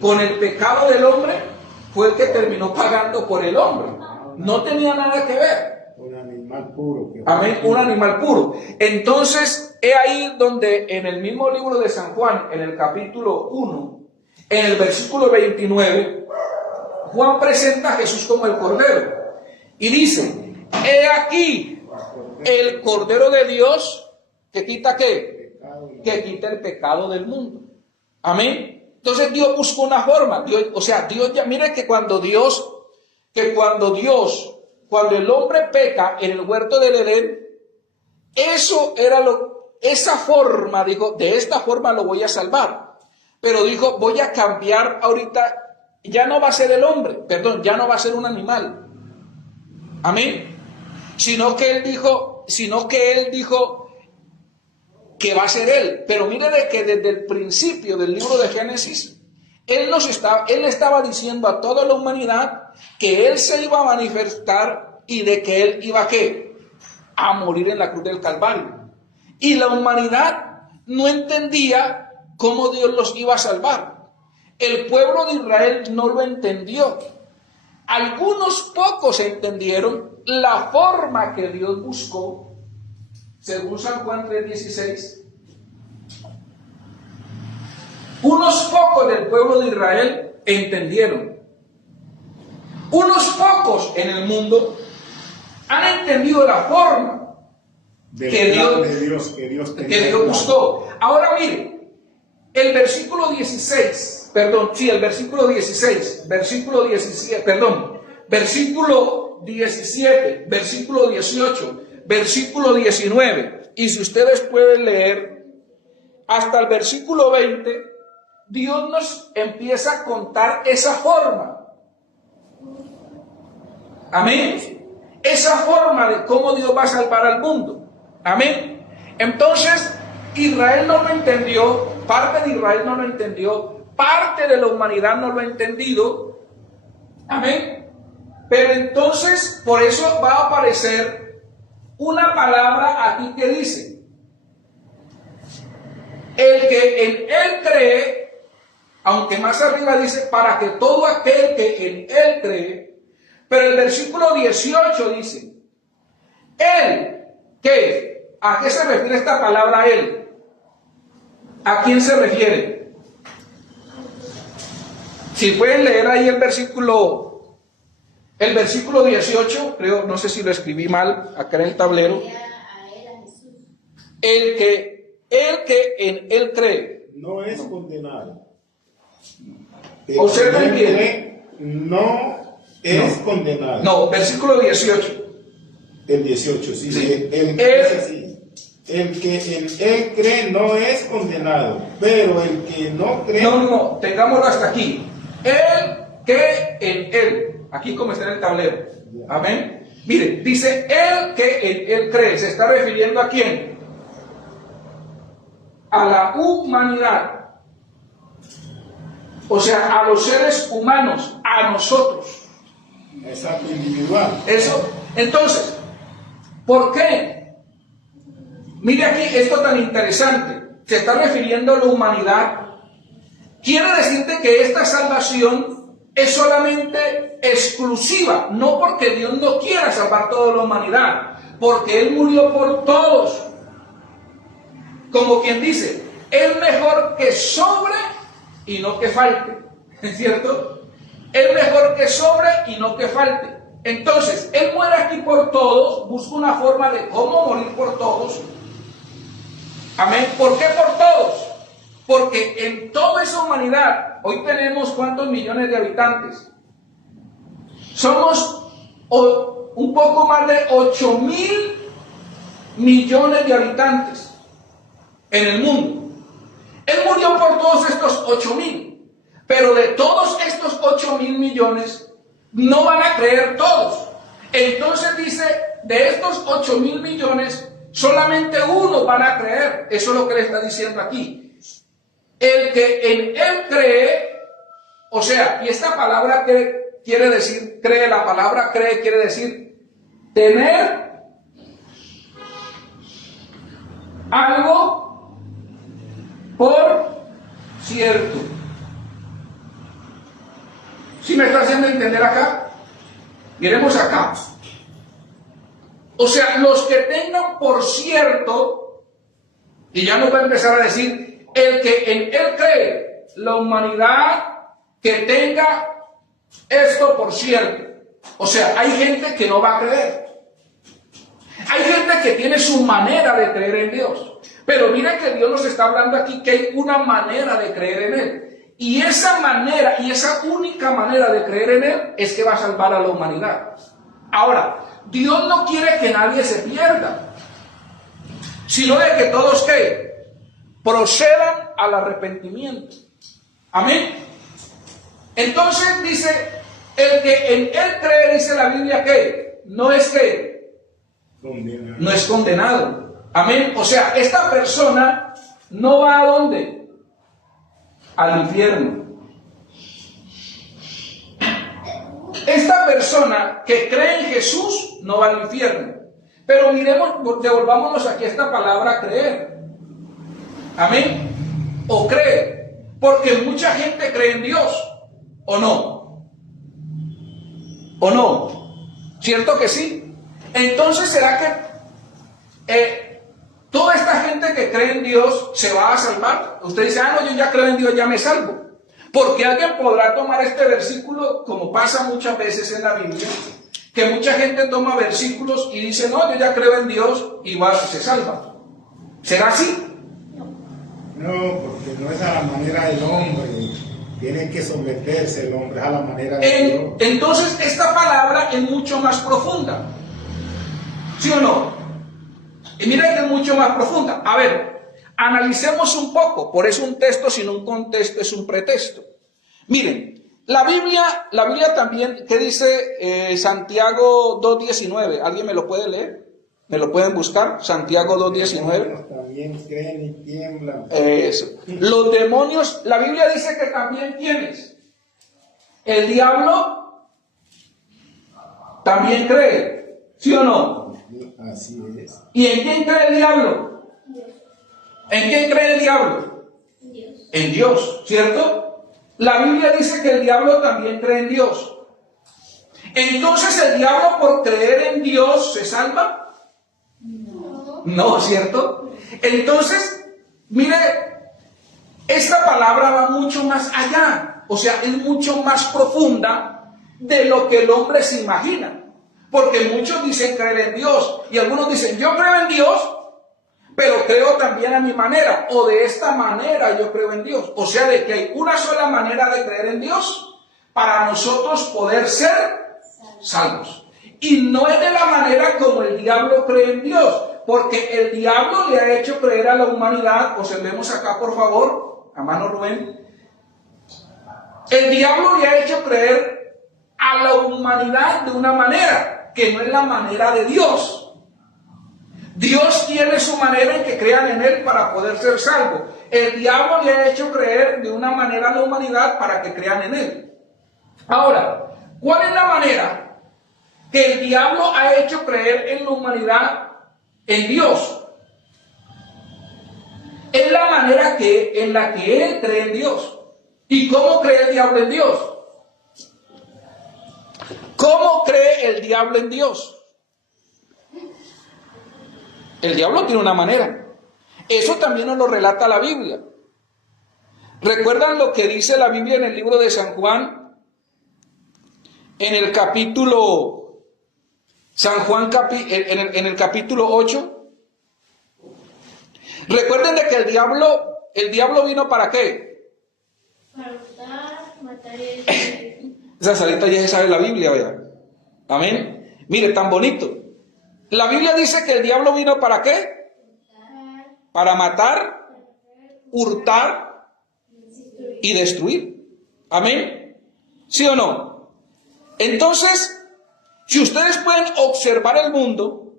con el pecado del hombre, fue el que terminó pagando por el hombre. No tenía nada que ver. Un animal puro. Amén, un animal puro. Entonces, he ahí donde en el mismo libro de San Juan, en el capítulo 1, en el versículo 29, Juan presenta a Jesús como el Cordero. Y dice, he aquí el Cordero de Dios que quita ¿qué? Que quita el pecado del mundo. Amén. Entonces Dios buscó una forma. Dios ya, mire que cuando el hombre peca en el huerto del Edén, eso era esa forma, dijo, de esta forma lo voy a salvar. Pero dijo, voy a cambiar ahorita, ya no va a ser el hombre, ya no va a ser un animal. Amén. Sino que él dijo que va a ser él. Pero mire de que desde el principio del libro de Génesis, él le estaba diciendo a toda la humanidad que él se iba a manifestar y de que él iba a morir en la cruz del Calvario. Y la humanidad no entendía cómo Dios los iba a salvar. El pueblo de Israel no lo entendió. Algunos pocos entendieron la forma que Dios buscó, según San Juan 3:16. Unos pocos del pueblo de Israel entendieron. Unos pocos en el mundo han entendido la forma que Dios buscó. Ahora mire, el versículo 16, versículo 17, versículo 18, versículo 19, y si ustedes pueden leer hasta el versículo 20, Dios nos empieza a contar esa forma. Amén. Esa forma de cómo Dios va a salvar al mundo. Amén. Entonces, Israel no lo entendió, parte de Israel no lo entendió, parte de la humanidad no lo ha entendido. Amén. Pero entonces, por eso va a aparecer una palabra aquí que dice: el que en él cree, aunque más arriba dice, para que todo aquel que en él cree. Pero el versículo 18 dice, él, ¿qué? ¿A qué se refiere esta palabra él? ¿A quién se refiere? Si pueden leer ahí el versículo 18, creo, no sé si lo escribí mal, acá en el tablero. El que en él cree. No es condenado. Observen bien. No es condenado. No, versículo 18. El 18, sí. Sí. El que en él cree no es condenado, pero el que no cree... No, tengámoslo hasta aquí. El que en él, aquí como está en el tablero. Amén. Mire, dice el que en él cree. ¿Se está refiriendo a quién? A la humanidad. O sea, a los seres humanos, a nosotros. Exacto, individual. Eso. Entonces, ¿por qué? Mire aquí esto tan interesante. Se está refiriendo a la humanidad. Quiere decirte que esta salvación es solamente exclusiva, no porque Dios no quiera salvar toda la humanidad, porque Él murió por todos. Como quien dice, es mejor que sobre y no que falte, ¿es cierto? Es mejor que sobre y no que falte. Entonces, Él muere aquí por todos, busca una forma de cómo morir por todos. Amén. ¿Por qué por todos? Porque en toda esa humanidad, hoy tenemos ¿cuántos millones de habitantes? Somos un poco más de 8.000 millones de habitantes en el mundo. Él murió por todos estos 8.000, pero de todos estos 8.000 millones no van a creer todos. Entonces dice, de estos 8.000 millones, solamente uno van a creer. Eso es lo que le está diciendo aquí. El que en él cree, o sea, y esta palabra quiere decir, cree, la palabra cree quiere decir tener algo por cierto. ¿Sí me está haciendo entender acá? Miremos acá. O sea, los que tengan por cierto, y ya nos va a empezar a decir, el que en él cree, la humanidad que tenga esto por cierto. O sea, hay gente que no va a creer. Hay gente que tiene su manera de creer en Dios. Pero mira que Dios nos está hablando aquí que hay una manera de creer en Él. Y esa manera, y esa única manera de creer en Él es que va a salvar a la humanidad. Ahora, Dios no quiere que nadie se pierda, sino de que todos que procedan al arrepentimiento. Amén. Entonces dice, el que en Él cree, dice la Biblia que no es condenado. Amén. O sea, esta persona no va a ¿dónde? Al infierno. Esta persona que cree en Jesús no va al infierno. Pero miremos, devolvámonos aquí a esta palabra creer. Amén. O cree. Porque mucha gente cree en Dios. ¿O no? ¿O no? ¿Cierto que sí? Entonces, ¿será que toda esta gente que cree en Dios se va a salvar? Usted dice, no, yo ya creo en Dios, ya me salvo. Porque alguien podrá tomar este versículo, como pasa muchas veces en la Biblia, que mucha gente toma versículos y dice, no, yo ya creo en Dios y se salva. ¿Será así? No, porque no es a la manera del hombre. Tiene que someterse el hombre a la manera de Dios. Entonces, esta palabra es mucho más profunda. ¿Sí o no? Y mira que es mucho más profunda. A ver, analicemos un poco. Por eso un texto sin un contexto es un pretexto. Miren, la Biblia también, ¿qué dice Santiago 2:19? ¿Alguien me lo puede leer? ¿Me lo pueden buscar? Santiago 2:19. También creen y tiemblan. Eso. Los demonios, la Biblia dice que también ¿quiénes? El diablo también cree. ¿Sí o no? Así es. ¿Y en quién cree el diablo? ¿En quién cree el diablo? Dios. En Dios, ¿cierto? La Biblia dice que el diablo también cree en Dios. Entonces, ¿el diablo por creer en Dios se salva? No, ¿cierto? Entonces, mire, esta palabra va mucho más allá. O sea, es mucho más profunda de lo que el hombre se imagina. Porque muchos dicen creer en Dios. Y algunos dicen, yo creo en Dios, pero creo también a mi manera. O de esta manera yo creo en Dios. O sea, de que hay una sola manera de creer en Dios para nosotros poder ser salvos. Y no es de la manera como el diablo cree en Dios. Porque el diablo le ha hecho creer a la humanidad. Observemos acá, por favor, a mano Rubén. El diablo le ha hecho creer a la humanidad de una manera que no es la manera de Dios. Dios tiene su manera en que crean en Él para poder ser salvos. El diablo le ha hecho creer de una manera a la humanidad para que crean en Él. Ahora, ¿cuál es la manera que el diablo ha hecho creer en la humanidad en Dios? Es la manera en la que él cree en Dios. ¿Y cómo cree el diablo en Dios? ¿Cómo cree el diablo en Dios? El diablo tiene una manera. Eso también nos lo relata la Biblia. ¿Recuerdan lo que dice la Biblia en el libro de San Juan? En el capítulo San Juan en el capítulo 8. Recuerden de que el diablo vino ¿para qué? Para hurtar, matar y destruir. Esa salita ya se sabe la Biblia, vea. Amén. Mire, tan bonito. La Biblia dice que el diablo vino ¿para qué? Para matar, hurtar y destruir. Amén. ¿Sí o no? Entonces, si ustedes pueden observar el mundo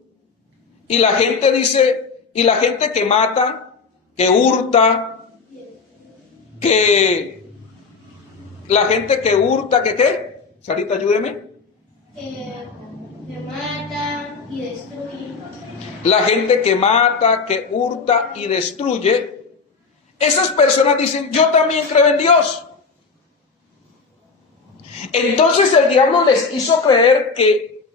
y la gente dice, y la gente que mata, que hurta, que la gente que hurta, que ¿qué? Sarita, ayúdeme. Que mata y destruye. La gente que mata, que hurta y destruye, esas personas dicen, yo también creo en Dios. Entonces el diablo les hizo creer que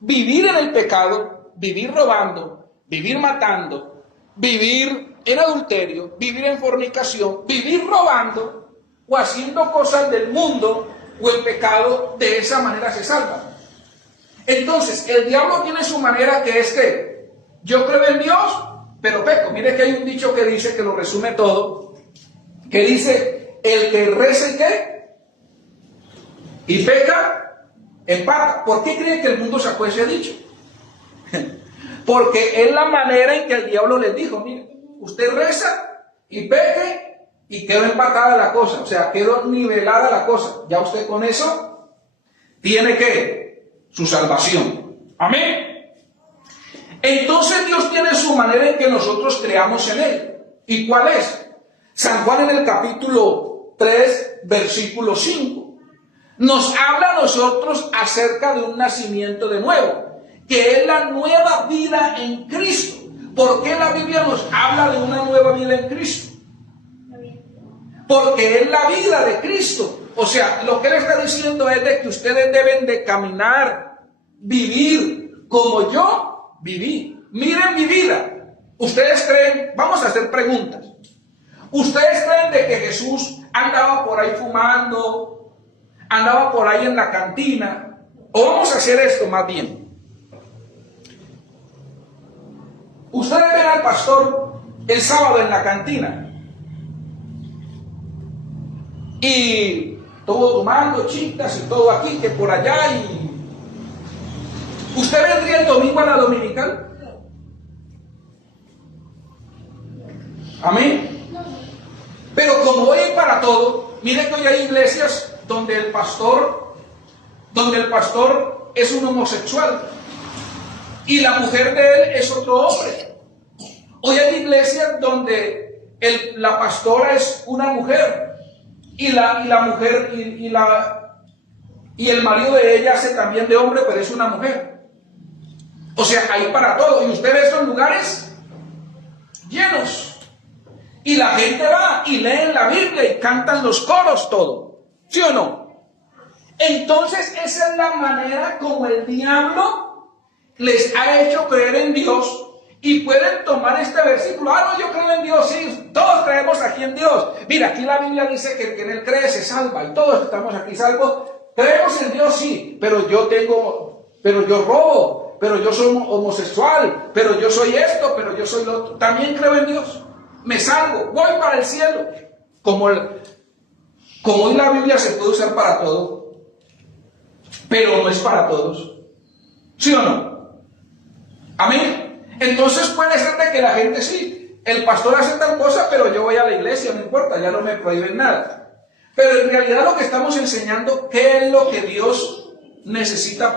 vivir en el pecado, vivir robando, vivir matando, vivir en adulterio, vivir en fornicación, vivir robando o haciendo cosas del mundo o en pecado, de esa manera se salva. Entonces el diablo tiene su manera, que es que yo creo en Dios, pero peco. Mire que hay un dicho que dice, que lo resume todo, que dice: el que reza y qué y peca, empata. ¿Por qué creen que el mundo sacó ese dicho? Porque es la manera en que el diablo les dijo: mire, usted reza y peque y quedó empatada la cosa, o sea, quedó nivelada la cosa. Ya usted con eso tiene que su salvación. Amén. Entonces Dios tiene su manera en que nosotros creamos en Él. ¿Y cuál es? San Juan en el capítulo 3, versículo 5, nos habla a nosotros acerca de un nacimiento de nuevo, que es la nueva vida en Cristo. ¿Por qué la Biblia nos habla de una nueva vida en Cristo? Porque es la vida de Cristo. O sea, lo que Él está diciendo es de que ustedes deben de caminar, vivir como yo viví. Miren mi vida. Ustedes creen, vamos a hacer preguntas. ¿Ustedes creen de que Jesús andaba por ahí fumando, andaba por ahí en la cantina? O vamos a hacer esto más bien. Ustedes ven al pastor el sábado en la cantina y todo tomando chitas y todo aquí, que por allá, y ¿usted vendría el domingo a la dominical? Amén. Pero como hoy hay para todo, mire que hoy hay iglesias donde el pastor es un homosexual y la mujer de él es otro hombre. Hoy hay iglesias donde la pastora es una mujer y la mujer y el marido de ella hace también de hombre, pero es una mujer. O sea, hay para todo. Y usted ve esos lugares llenos. Y la gente va y leen la Biblia y cantan los coros, todo. ¿Sí o no? Entonces esa es la manera como el diablo les ha hecho creer en Dios. Y pueden tomar este versículo: no, yo creo en Dios, sí, todos creemos aquí en Dios. Mira, aquí la Biblia dice que el que en Él cree se salva, y todos estamos aquí salvos. Creemos en Dios, sí, pero yo robo, pero yo soy homosexual, pero yo soy esto, pero yo soy lo otro. También creo en Dios, me salvo, voy para el cielo. Como hoy la Biblia se puede usar para todo, pero no es para todos. ¿Sí o no? Amén. Entonces puede ser de que la gente, sí, el pastor hace tal cosa, pero yo voy a la iglesia, no importa, ya no me prohíben nada. Pero en realidad lo que estamos enseñando, ¿qué es lo que Dios necesita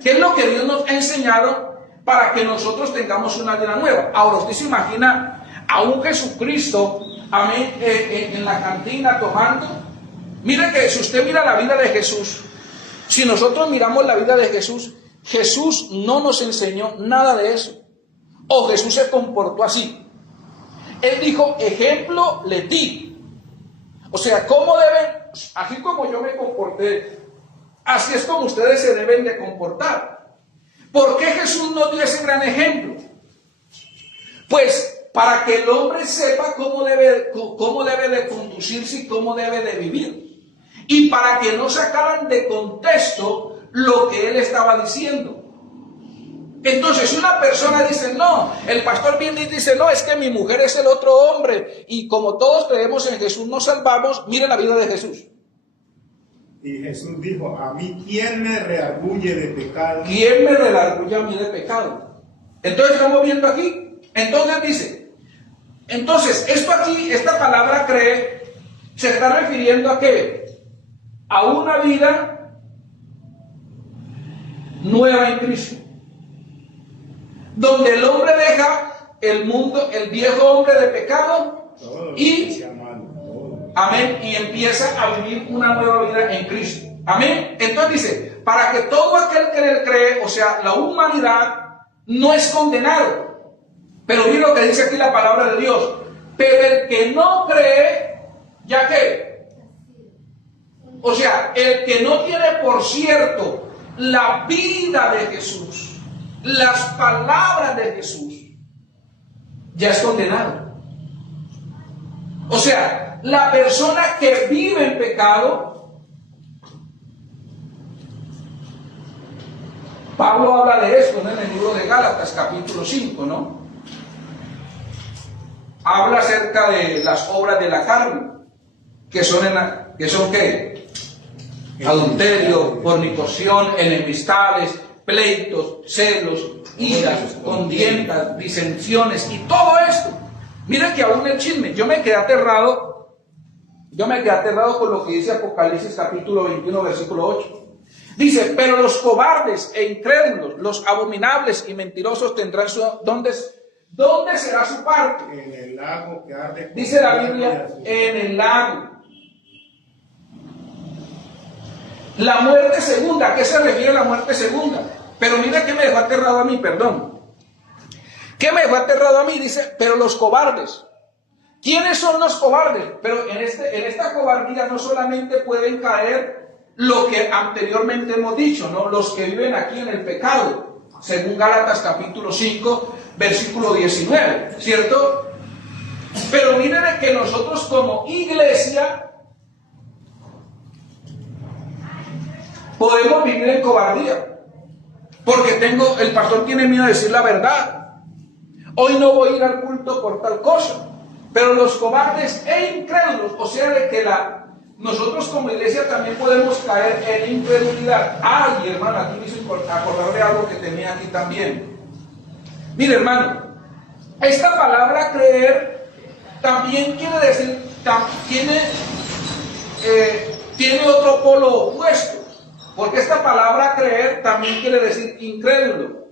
qué es lo que Dios nos ha enseñado para que nosotros tengamos una vida nueva? Ahora, usted se imagina a un Jesucristo, amén, en la cantina tomando. Mire que si usted mira la vida de Jesús, si nosotros miramos la vida de Jesús, Jesús no nos enseñó nada de eso. O Jesús se comportó así. Él dijo: ejemplo le di. O sea, ¿cómo deben? Así como yo me comporté, así es como ustedes se deben de comportar. ¿Por qué Jesús nos dio ese gran ejemplo? Pues para que el hombre sepa cómo debe de conducirse y cómo debe de vivir. Y para que no sacaran de contexto lo que él estaba diciendo. Entonces, si una persona dice: no, el pastor viene y dice: no, es que mi mujer es el otro hombre, y como todos creemos en Jesús nos salvamos, mire la vida de Jesús. Y Jesús dijo: a mí, ¿quién me redarguye de pecado? ¿Quién me redarguye a mí de pecado? Entonces estamos viendo aquí. Entonces dice, esto aquí, esta palabra cree, se está refiriendo a ¿qué? A una vida nueva en Cristo, donde el hombre deja el mundo, el viejo hombre de pecado, y amén, y empieza a vivir una nueva vida en Cristo. Amén. Entonces dice: para que todo aquel que en él cree, o sea, la humanidad, no es condenado. Pero mira lo que dice aquí la palabra de Dios: pero el que no cree, ¿ya qué? O sea, el que no tiene por cierto la vida de Jesús, las palabras de Jesús, ya es condenado. O sea, la persona que vive en pecado, Pablo habla de esto, ¿no?, en el libro de Gálatas, capítulo 5, ¿no? Habla acerca de las obras de la carne, que son ¿qué? Adulterio, fornicación, enemistades, pleitos, celos, iras, contiendas, disensiones y todo esto. Mira que aún el chisme, yo me quedé aterrado con lo que dice Apocalipsis capítulo 21, versículo 8. Dice, pero los cobardes e incrédulos, los abominables y mentirosos tendrán ¿dónde será su parte? En el lago que arde. Dice la Biblia, en el lago. La muerte segunda, ¿a qué se refiere la muerte segunda? Pero mira que me dejó aterrado a mí, perdón. ¿Qué me dejó aterrado a mí? Dice, pero los cobardes. ¿Quiénes son los cobardes? Pero en esta cobardía no solamente pueden caer lo que anteriormente hemos dicho, ¿no? Los que viven aquí en el pecado, según Gálatas capítulo 5, versículo 19, ¿cierto? Pero miren que nosotros como iglesia podemos vivir en cobardía, porque el pastor tiene miedo de decir la verdad. Hoy no voy a ir al culto por tal cosa. Pero los cobardes e incrédulos, o sea, de que nosotros como iglesia también podemos caer en incredulidad. Ay, hermano, aquí me hizo acordar de algo que tenía aquí también. Mire, hermano, esta palabra creer también quiere decir, tiene otro polo opuesto. Porque esta palabra creer también quiere decir incrédulo.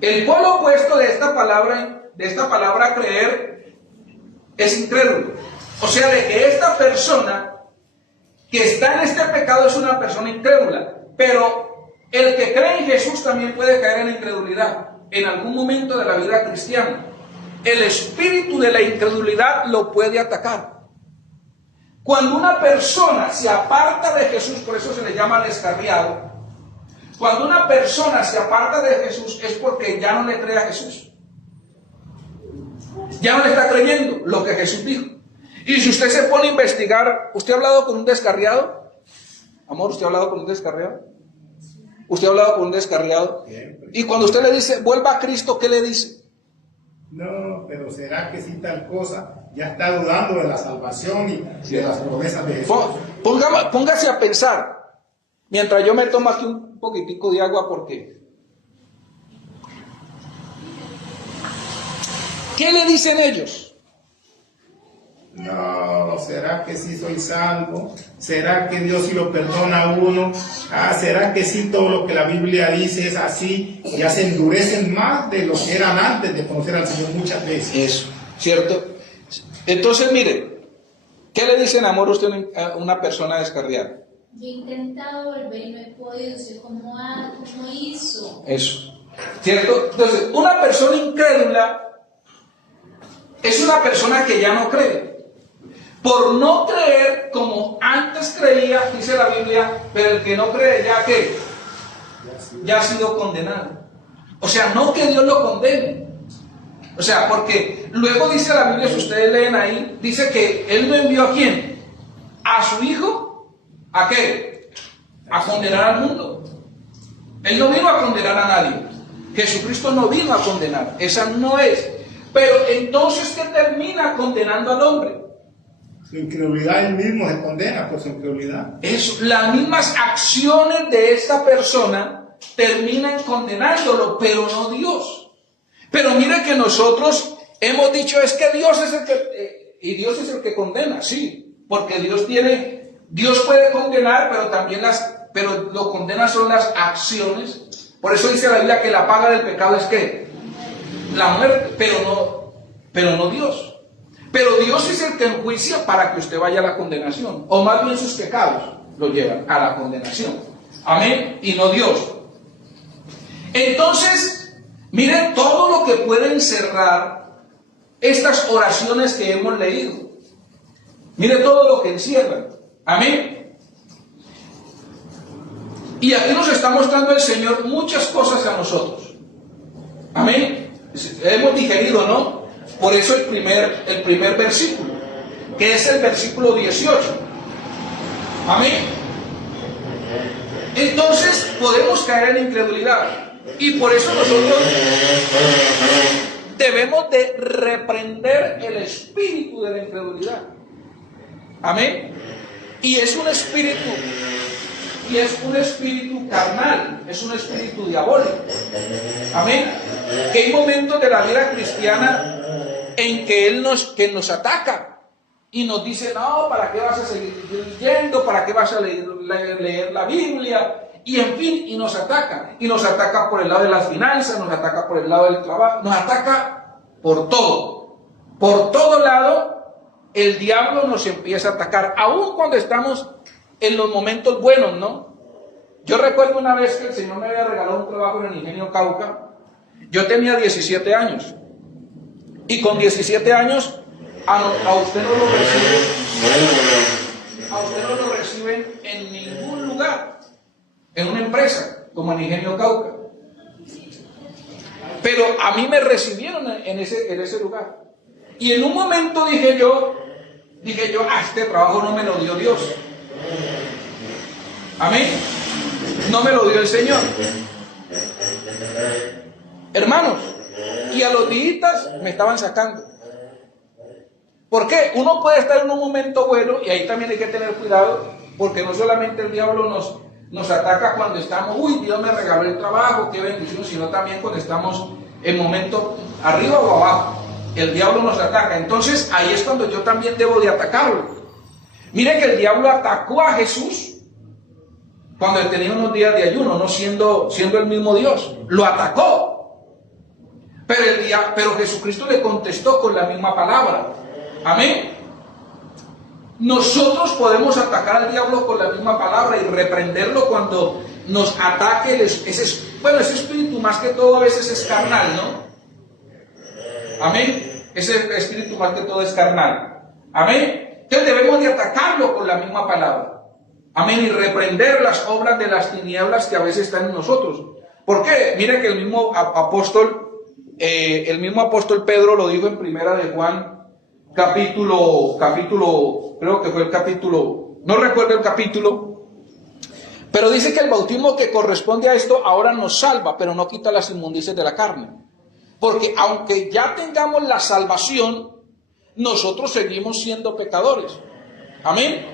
El polo opuesto de esta palabra creer es incrédulo. O sea, de que esta persona que está en este pecado es una persona incrédula. Pero el que cree en Jesús también puede caer en incredulidad en algún momento de la vida cristiana. El espíritu de la incredulidad lo puede atacar. Cuando una persona se aparta de Jesús, por eso se le llama descarriado. Cuando una persona se aparta de Jesús es porque ya no le cree a Jesús. Ya no le está creyendo lo que Jesús dijo. Y si usted se pone a investigar, ¿usted ha hablado con un descarriado? Amor, ¿usted ha hablado con un descarriado? ¿Usted ha hablado con un descarriado? Y cuando usted le dice, vuelva a Cristo, ¿qué le dice? No, pero ¿será que sí tal cosa? Ya está dudando de la salvación y de las promesas de Jesús. Póngase a pensar. Mientras yo me tomo aquí un poquitico de agua, porque ¿qué le dicen ellos? No, ¿será que sí soy salvo? ¿Será que Dios sí lo perdona a uno? ¿Será que sí todo lo que la Biblia dice es así? Ya se endurecen más de lo que eran antes de conocer al Señor muchas veces. Eso, ¿cierto? Entonces, mire, ¿qué le dicen, amor, usted a una persona descarriada? Yo he intentado volver y no he podido, sé cómo hizo. Eso, ¿cierto? Entonces, una persona incrédula es una persona que ya no cree. Por no creer como antes creía, dice la Biblia, pero el que no cree ya que ya ha sido condenado. O sea, no que Dios lo condene. O sea, porque luego dice la Biblia, si ustedes leen ahí, dice que Él no envió ¿a quién? A su Hijo. ¿A qué? A condenar al mundo. Él no vino a condenar a nadie. Jesucristo no vino a condenar. Esa no es. Pero entonces, ¿qué termina condenando al hombre? Su incredulidad, él mismo se condena por su incredulidad. Eso, las mismas acciones de esta persona terminan condenándolo, pero no Dios. Pero mire que nosotros hemos dicho es que Dios es el que y Dios es el que condena, sí, porque Dios puede condenar, pero también pero lo condena son las acciones. Por eso dice la Biblia que la paga del pecado es ¿qué? La muerte, pero no Dios. Pero Dios es el que enjuicia para que usted vaya a la condenación, o más bien sus pecados lo llevan a la condenación. Amén, y no Dios. Entonces, miren todo lo que puede encerrar estas oraciones que hemos leído. Mire todo lo que encierra. Amén. Y aquí nos está mostrando el Señor muchas cosas a nosotros. Amén. Hemos digerido, ¿no? Por eso el primer versículo, que es el versículo 18. Amén. Entonces podemos caer en incredulidad. Y por eso nosotros debemos de reprender el espíritu de la incredulidad. Amén. Y es un espíritu carnal, es un espíritu diabólico. Amén. Que hay momentos de la vida cristiana en que Él nos ataca y nos dice, no, ¿para qué vas a seguir leyendo? ¿Para qué vas a leer la Biblia? Y en fin, y nos ataca. Y nos ataca por el lado de las finanzas, nos ataca por el lado del trabajo, nos ataca por todo. Por todo lado, el diablo nos empieza a atacar, aun cuando estamos en los momentos buenos, ¿no? Yo recuerdo una vez que el Señor me había regalado un trabajo en el Ingenio Cauca. Yo tenía 17 años. Y con 17 años, a usted no lo reciben en ningún lugar, en una empresa, como el Ingenio Cauca. Pero a mí me recibieron en ese lugar. Y en un momento dije yo, este trabajo no me lo dio Dios. Amén. No me lo dio el Señor. Hermanos, y a los días me estaban sacando. ¿Por qué? Uno puede estar en un momento bueno, y ahí también hay que tener cuidado, porque no solamente el diablo nos ataca cuando estamos, Dios me regaló el trabajo, qué bendición, sino también cuando estamos en momento arriba o abajo. El diablo nos ataca. Entonces ahí es cuando yo también debo de atacarlo. Mire que el diablo atacó a Jesús cuando él tenía unos días de ayuno, no siendo el mismo Dios. Lo atacó. Pero Jesucristo le contestó con la misma palabra. Amén. Nosotros podemos atacar al diablo con la misma palabra y reprenderlo cuando nos ataque ese espíritu, más que todo a veces es carnal, ¿no? Amén. Ese espíritu más que todo es carnal. Amén. Entonces debemos de atacarlo con la misma palabra. Amén. Y reprender las obras de las tinieblas que a veces están en nosotros. ¿Por qué? Mire que el mismo apóstol Pedro lo dijo en Primera de Juan, capítulo, creo que fue el capítulo, no recuerdo el capítulo, pero dice que el bautismo que corresponde a esto ahora nos salva, pero no quita las inmundicias de la carne. Porque aunque ya tengamos la salvación, nosotros seguimos siendo pecadores. Amén.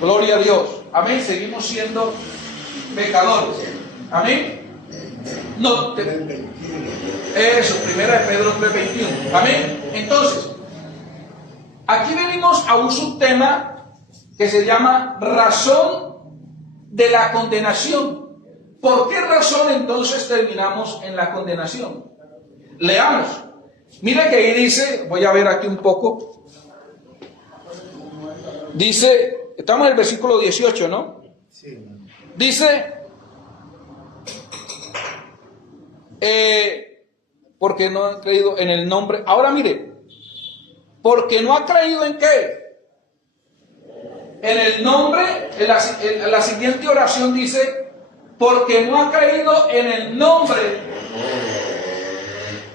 Gloria a Dios. Amén. Seguimos siendo pecadores. Amén. Eso, Primera de Pedro 3:21. Amén. Entonces, aquí venimos a un subtema que se llama razón de la condenación. ¿Por qué razón entonces terminamos en la condenación? Leamos. Mira que ahí dice, voy a ver aquí un poco. Dice, estamos en el versículo 18, ¿no? Sí. Dice, porque no han creído en el nombre. Ahora mire, porque no ha creído en qué. En el nombre, en la siguiente oración dice, porque no ha creído en el nombre.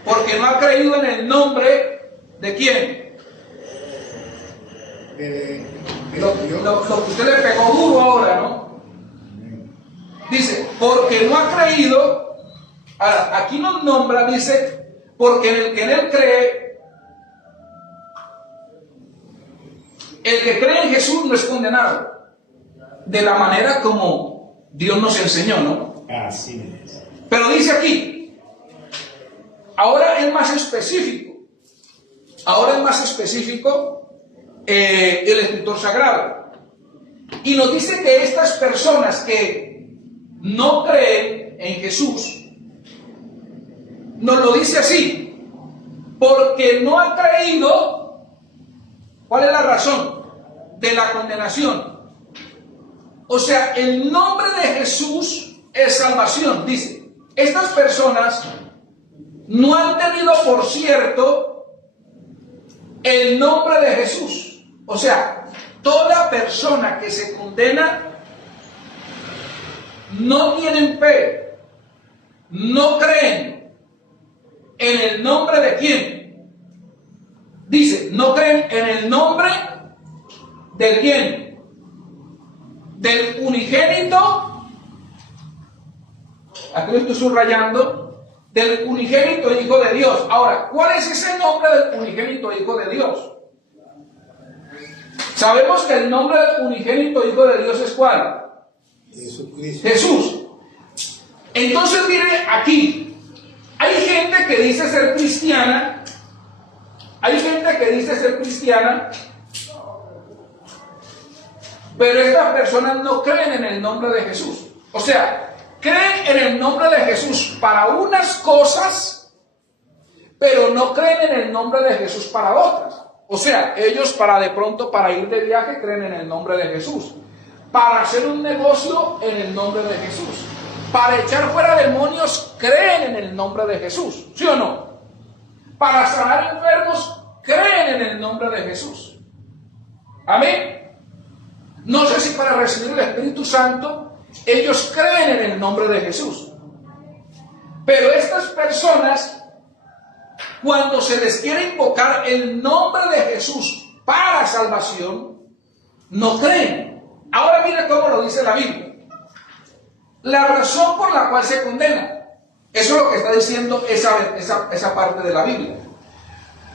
Porque no ha creído en el nombre de quién. Lo que usted le pegó duro ahora, ¿no? Dice, porque no ha creído. Ahora, aquí nos nombra, dice, porque el que en él cree, el que cree en Jesús no es condenado. De la manera como Dios nos enseñó, ¿no? Así es. Pero dice aquí, ahora es más específico. Ahora es más específico el escritor sagrado. Y nos dice que estas personas que no creen en Jesús, nos lo dice así, porque no ha creído. ¿Cuál es la razón de la condenación? O sea, el nombre de Jesús es salvación. Dice, estas personas no han tenido por cierto el nombre de Jesús. O sea, toda persona que se condena no tienen fe, no creen en el nombre de quién. Dice, no creen en el nombre de quién, del unigénito, aquí lo estoy subrayando, del unigénito Hijo de Dios. Ahora, ¿cuál es ese nombre del unigénito Hijo de Dios? Sabemos que el nombre del unigénito Hijo de Dios es ¿cuál? Jesucristo. Jesús. Entonces viene aquí, hay gente que dice ser cristiana, pero estas personas no creen en el nombre de Jesús. O sea, creen en el nombre de Jesús para unas cosas, pero no creen en el nombre de Jesús para otras. O sea, ellos para ir de viaje creen en el nombre de Jesús. Para hacer un negocio en el nombre de Jesús. Para echar fuera demonios creen en el nombre de Jesús. ¿Sí o no? Para sanar enfermos creen en el nombre de Jesús. Amén. No sé si para recibir el Espíritu Santo ellos creen en el nombre de Jesús. Pero estas personas, cuando se les quiere invocar el nombre de Jesús para salvación, no creen. Ahora mire cómo lo dice la Biblia. La razón por la cual se condena. Eso es lo que está diciendo esa parte de la Biblia.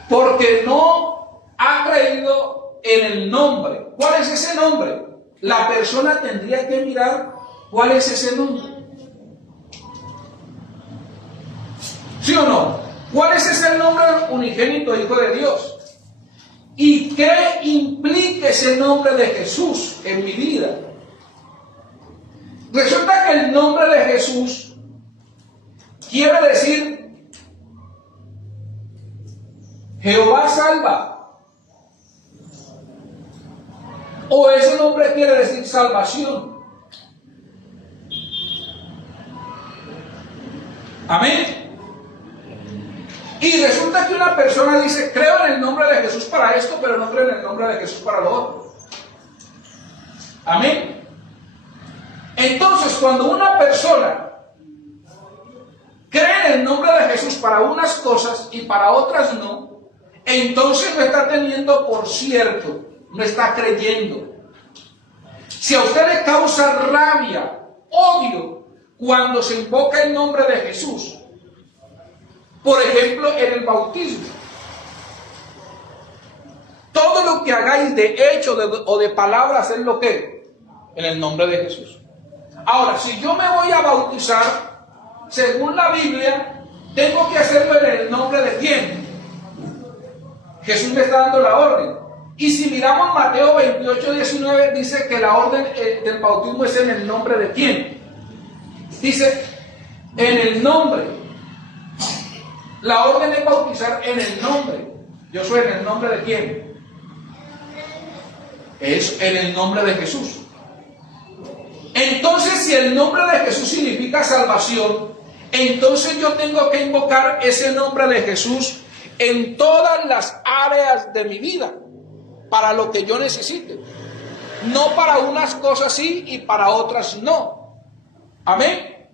Porque no ha creído en el nombre. ¿Cuál es ese nombre? La persona tendría que mirar cuál es ese nombre. ¿Sí o no? ¿Cuál es ese nombre del unigénito Hijo de Dios? ¿Y qué implica ese nombre de Jesús en mi vida? Resulta que el nombre de Jesús quiere decir Jehová salva. O ese nombre quiere decir salvación. Amén. Y resulta que una persona dice, creo en el nombre de Jesús para esto, pero no creo en el nombre de Jesús para lo otro. Amén. Entonces, cuando una persona cree en el nombre de Jesús para unas cosas y para otras no, entonces no está teniendo por cierto, no está creyendo. Si a usted le causa rabia, odio, cuando se invoca el nombre de Jesús, por ejemplo, en el bautismo, todo lo que hagáis de hecho o de palabra, hacedlo ¿qué? En el nombre de Jesús. Ahora, si yo me voy a bautizar, según la Biblia, tengo que hacerlo en el nombre de ¿quién? Jesús me está dando la orden. Y si miramos Mateo 28, 19, dice que la orden del bautismo es en el nombre de ¿quién? Dice, en el nombre. La orden es bautizar en el nombre. Yo soy en el nombre de ¿quién? Es en el nombre de Jesús. Entonces, si el nombre de Jesús significa salvación, entonces yo tengo que invocar ese nombre de Jesús en todas las áreas de mi vida, para lo que yo necesite. No para unas cosas sí y para otras no. Amén.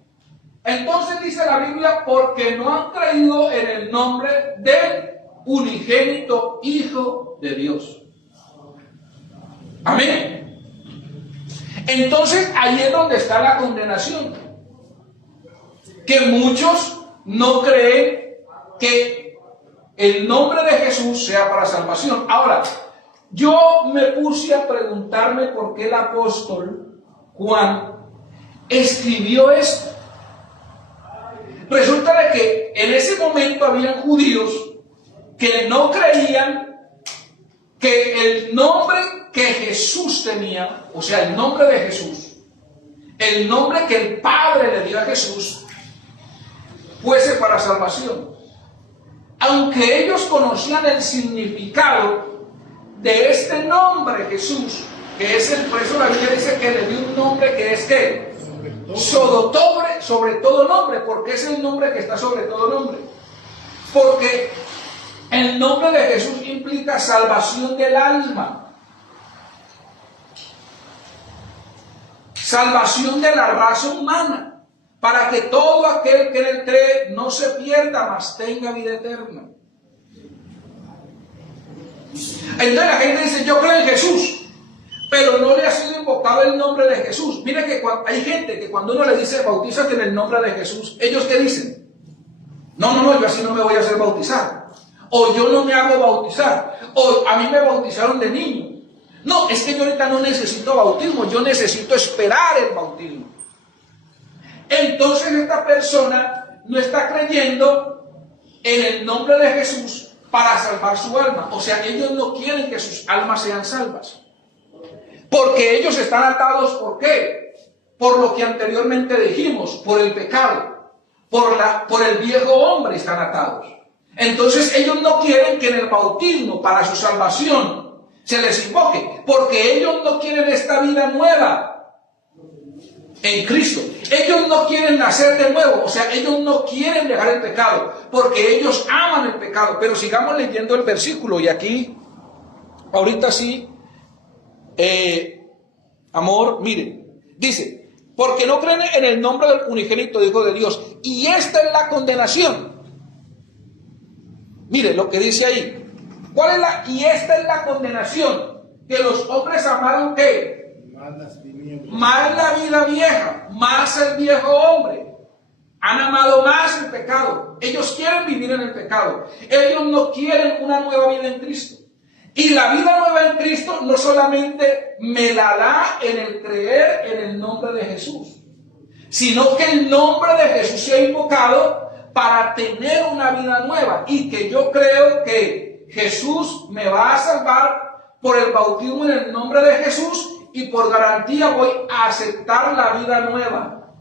Entonces dice la Biblia, porque no han creído en el nombre del unigénito Hijo de Dios. Amén. Entonces ahí es donde está la condenación. Que muchos no creen que el nombre de Jesús sea para salvación. Ahora, yo me puse a preguntarme por qué el apóstol Juan escribió esto. Resulta de que en ese momento habían judíos que no creían que el nombre que Jesús tenía, o sea, el nombre de Jesús, el nombre que el Padre le dio a Jesús, fuese para salvación. Aunque ellos conocían el significado de este nombre Jesús, que es el, por eso la Biblia dice que le dio un nombre que es ¿qué? Sobre todo nombre, porque es el nombre que está sobre todo nombre. Porque el nombre de Jesús implica salvación del alma. salvación de la raza humana, para que todo aquel que en él cree no se pierda, mas tenga vida eterna. Entonces la gente dice, yo creo en Jesús, pero no le ha sido invocado el nombre de Jesús. Mira que hay gente que cuando uno le dice, bautízate en el nombre de Jesús, ¿ellos qué dicen? No, yo así no me voy a hacer bautizar. O yo no me hago bautizar. O a mí me bautizaron de niño. No, es que yo ahorita no necesito bautismo, yo necesito esperar el bautismo. Entonces esta persona no está creyendo en el nombre de Jesús para salvar su alma. O sea, ellos no quieren que sus almas sean salvas. Porque ellos están atados, ¿por qué? Por lo que anteriormente dijimos, por el pecado. Por el viejo hombre están atados. Entonces ellos no quieren que en el bautismo para su salvación se les invoque, porque ellos no quieren esta vida nueva en Cristo. Ellos no quieren nacer de nuevo, o sea, ellos no quieren dejar el pecado, porque ellos aman el pecado. Pero sigamos leyendo el versículo, y aquí, ahorita sí, amor, miren, dice, porque no creen en el nombre del unigénito Hijo de Dios, y esta es la condenación. Mire lo que dice ahí. Y esta es la condenación, que los hombres amaron ¿qué? Más la vida vieja, más el viejo hombre. Han amado más el pecado. Ellos quieren vivir en el pecado. Ellos no quieren una nueva vida en Cristo. Y la vida nueva en Cristo no solamente me la da en el creer en el nombre de Jesús, sino que el nombre de Jesús sea invocado para tener una vida nueva, y que yo creo que Jesús me va a salvar por el bautismo en el nombre de Jesús, y por garantía voy a aceptar la vida nueva,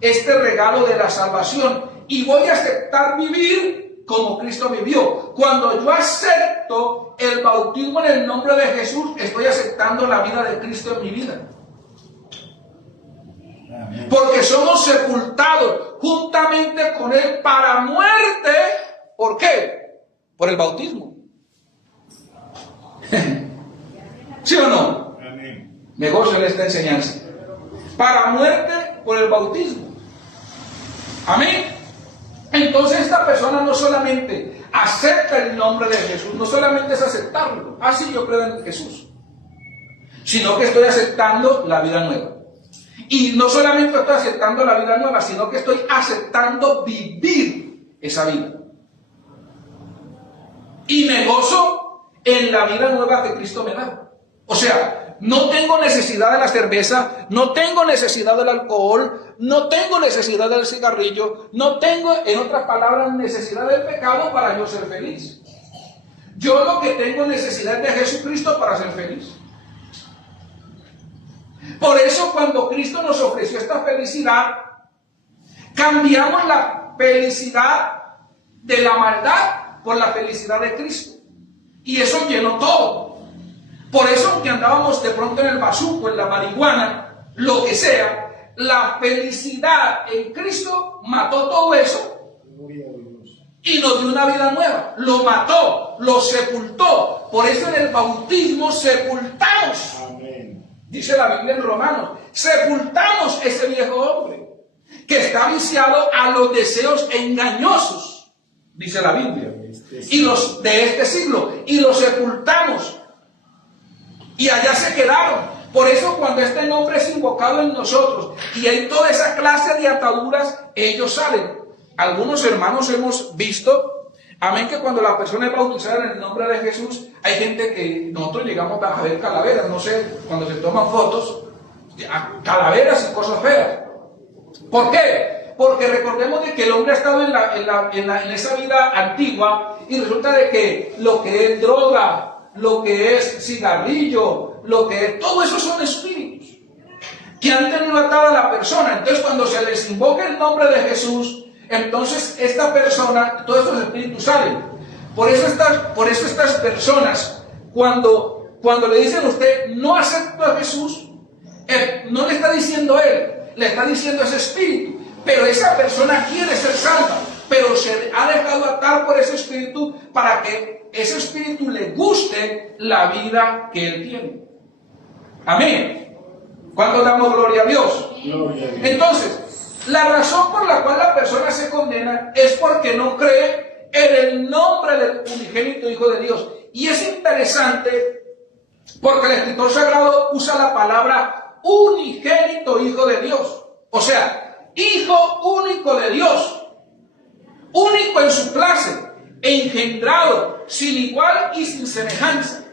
este regalo de la salvación, y voy a aceptar vivir como Cristo vivió. Cuando yo acepto el bautismo en el nombre de Jesús, estoy aceptando la vida de Cristo en mi vida. Porque somos sepultados juntamente con Él para muerte. ¿Por qué? Por el bautismo. ¿Sí o no? Me gozo en esta enseñanza. Para muerte por el bautismo. Amén. Entonces esta persona no solamente acepta el nombre de Jesús, no solamente es aceptarlo, así yo creo en Jesús, sino que estoy aceptando la vida nueva. Y no solamente estoy aceptando la vida nueva, sino que estoy aceptando vivir esa vida. Y me gozo en la vida nueva que Cristo me da. O sea, no tengo necesidad de la cerveza, no tengo necesidad del alcohol, no tengo necesidad del cigarrillo, no tengo, en otras palabras, necesidad del pecado para yo ser feliz. Yo lo que tengo necesidad es de Jesucristo para ser feliz. Por eso cuando Cristo nos ofreció esta felicidad, cambiamos la felicidad de la maldad por la felicidad de Cristo. Y eso llenó todo. Por eso, aunque andábamos de pronto en el bazuco, en la marihuana, lo que sea, la felicidad en Cristo mató todo eso y nos dio una vida nueva. Lo mató, lo sepultó. Por eso en el bautismo sepultamos. Amén. Dice la Biblia en Romanos, sepultamos ese viejo hombre que está viciado a los deseos engañosos, dice la Biblia, y los de este siglo, y los sepultamos. Y allá se quedaron. Por eso cuando este nombre es invocado en nosotros y hay toda esa clase de ataduras, ellos salen. Algunos hermanos hemos visto, amén, que cuando la persona es bautizada en el nombre de Jesús, hay gente que nosotros llegamos a ver calaveras, no sé, cuando se toman fotos, calaveras y cosas feas. ¿Por qué? Porque recordemos de que el hombre ha estado en esa vida antigua y resulta de que lo que es droga, lo que es cigarrillo, lo que es, todo eso son espíritus que han tenido atada a la persona. Entonces cuando se les invoca el nombre de Jesús, entonces esta persona, todos estos espíritus salen. Por eso estas personas, cuando le dicen a usted no acepto a Jesús, no le está diciendo él, le está diciendo ese espíritu. Pero esa persona quiere ser salva, pero se ha dejado atar por ese espíritu para que ese espíritu le guste la vida que él tiene. Amén. ¿Cuándo damos gloria a Dios? Gloria a Dios. Entonces, la razón por la cual la persona se condena es porque no cree en el nombre del unigénito Hijo de Dios. Y es interesante porque el escritor sagrado usa la palabra unigénito Hijo de Dios. O sea, Hijo único de Dios, único en su clase, engendrado, sin igual y sin semejanza.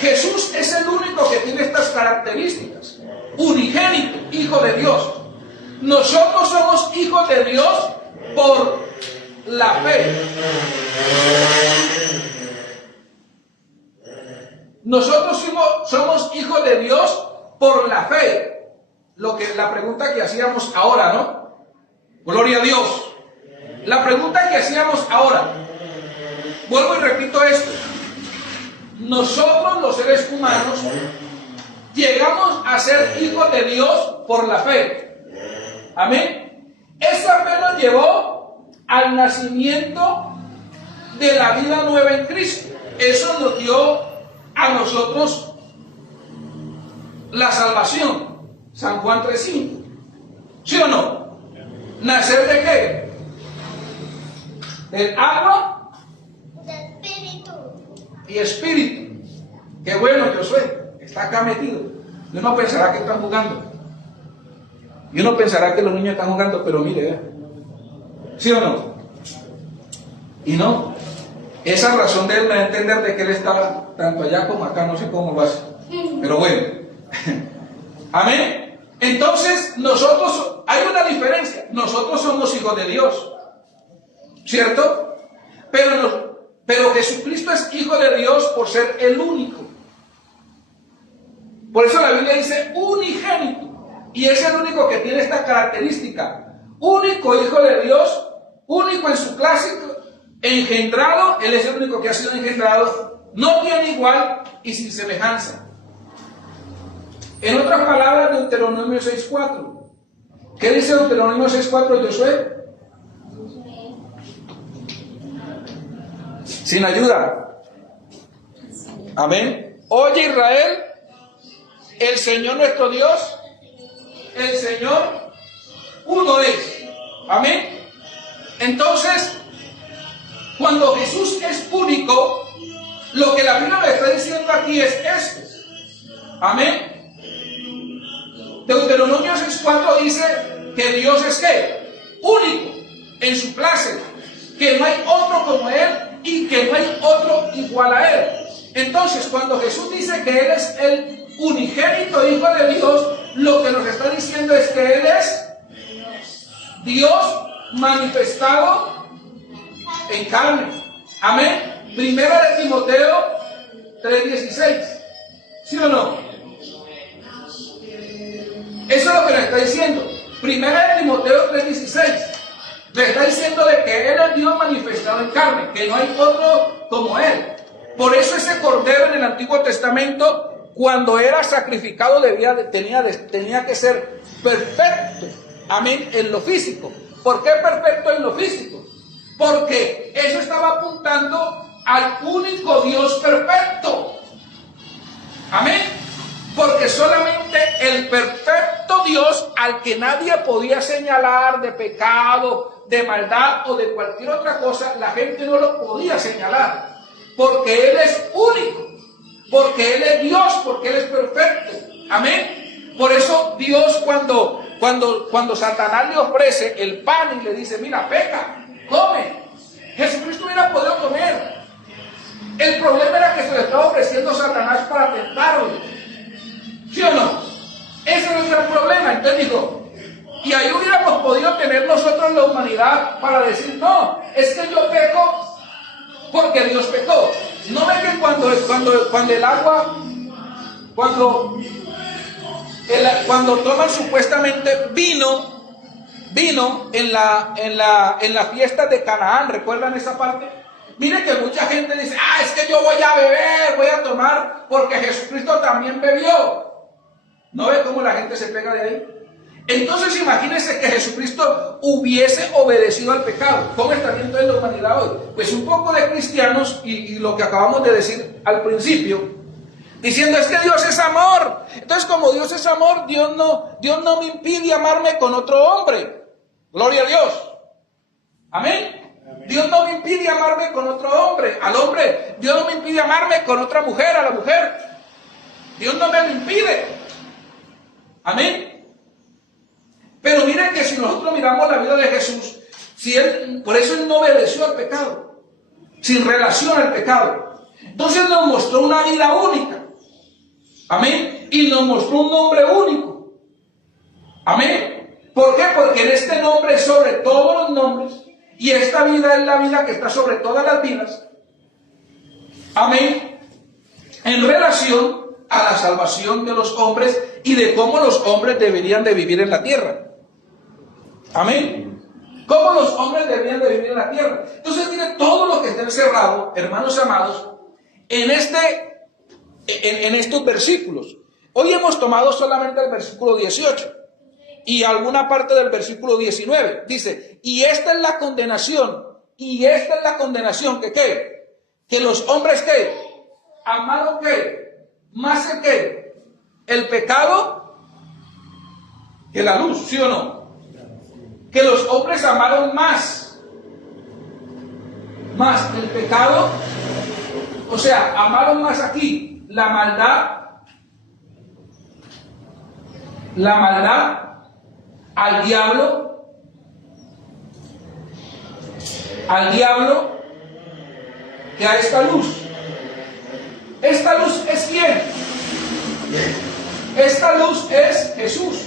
Jesús es el único que tiene estas características. Unigénito, Hijo de Dios. Nosotros somos hijos de Dios por la fe. Nosotros somos hijos de Dios por la fe. La pregunta que hacíamos ahora, ¿no? Gloria a Dios. La pregunta que hacíamos ahora. Vuelvo y repito esto. Nosotros los seres humanos llegamos a ser hijos de Dios por la fe. Amén. Esa fe nos llevó al nacimiento de la vida nueva en Cristo. Eso nos dio a nosotros la salvación. San Juan 3:5. ¿Sí o no? ¿Nacer de qué? Del agua y espíritu. Qué bueno, Josué. Está acá metido. Y uno pensará que están jugando. Y uno pensará que los niños están jugando, pero mire, ¿sí o no? Y no. Esa razón de él me da a entender de que él está tanto allá como acá, no sé cómo lo hace. Pero bueno. Amén. Entonces, nosotros, hay una diferencia. Nosotros somos hijos de Dios. ¿Cierto? Pero Jesucristo es hijo de Dios por ser el único. Por eso la Biblia dice unigénito. Y es el único que tiene esta característica. Único hijo de Dios, único en su clase, engendrado. Él es el único que ha sido engendrado. No tiene igual y sin semejanza. En otras palabras, Deuteronomio 6:4. ¿Qué dice Deuteronomio 6:4, Josué? Sin ayuda. Amén. Oye, Israel, el Señor nuestro Dios, el Señor uno es. Amén. Entonces, cuando Jesús es único, lo que la Biblia me está diciendo aquí es esto. Amén. Deuteronomio 6:4 dice que Dios es ¿qué? Único en su clase, que no hay otro como Él y que no hay otro igual a Él. Entonces, cuando Jesús dice que Él es el unigénito Hijo de Dios, lo que nos está diciendo es que Él es Dios manifestado en carne. Amén. Primera de Timoteo 3:16. ¿Sí o no? Eso es lo que le está diciendo. Primera de Timoteo 3:16. Le está diciendo de que Él es Dios manifestado en carne, que no hay otro como Él. Por eso ese cordero en el Antiguo Testamento, cuando era sacrificado, tenía que ser perfecto. Amén, en lo físico. ¿Por qué perfecto en lo físico? Porque eso estaba apuntando al único Dios perfecto. Amén. Porque solamente el perfecto Dios, al que nadie podía señalar de pecado, de maldad o de cualquier otra cosa, la gente no lo podía señalar. Porque Él es único, porque Él es Dios, porque Él es perfecto. Amén. Por eso Dios cuando Satanás le ofrece el pan y le dice, mira, peca, come. Jesucristo hubiera podido comer. El problema era que se le estaba ofreciendo Satanás para tentarlo. ¿Sí o no? Ese no es el problema. Entonces dijo, y ahí hubiéramos podido tener nosotros la humanidad para decir, no, es que yo peco porque Dios pecó. No ve que cuando el agua, cuando toman supuestamente vino en la fiesta de Canaán, ¿recuerdan esa parte? Mire que mucha gente dice, es que yo voy a beber, voy a tomar, porque Jesucristo también bebió. ¿No ve cómo la gente se pega de ahí? Entonces imagínense que Jesucristo hubiese obedecido al pecado. ¿Cómo estaría entonces la humanidad hoy? Pues un poco de cristianos, y lo que acabamos de decir al principio, Diciendo, es que Dios es amor. Entonces, como Dios es amor, Dios no me impide amarme con otro hombre. Gloria a Dios. Amén. Dios no me impide amarme con otro hombre, al hombre. Dios no me impide amarme con otra mujer, a la mujer. Dios no me lo impide. Amén. Pero miren que si nosotros miramos la vida de Jesús, por eso Él no obedeció al pecado, sin relación al pecado. Entonces nos mostró una vida única. Amén. Y nos mostró un nombre único. Amén. ¿Por qué? Porque en este nombre es sobre todos los nombres. Y esta vida es la vida que está sobre todas las vidas. Amén. En relación a la salvación de los hombres y de cómo los hombres deberían de vivir en la tierra. Amén. Cómo los hombres deberían de vivir en la tierra. Entonces miren todo lo que está encerrado, hermanos amados, en estos versículos. Hoy hemos tomado solamente el versículo 18 y alguna parte del versículo 19. Dice, y esta es la condenación, que ¿qué? Que los hombres ¿qué? Amaron ¿qué? Más que ¿qué? El pecado que la luz, ¿sí o no? Que los hombres amaron más el pecado, o sea, amaron más aquí la maldad al diablo que a esta luz. ¿Esta luz es quién? Esta luz es Jesús.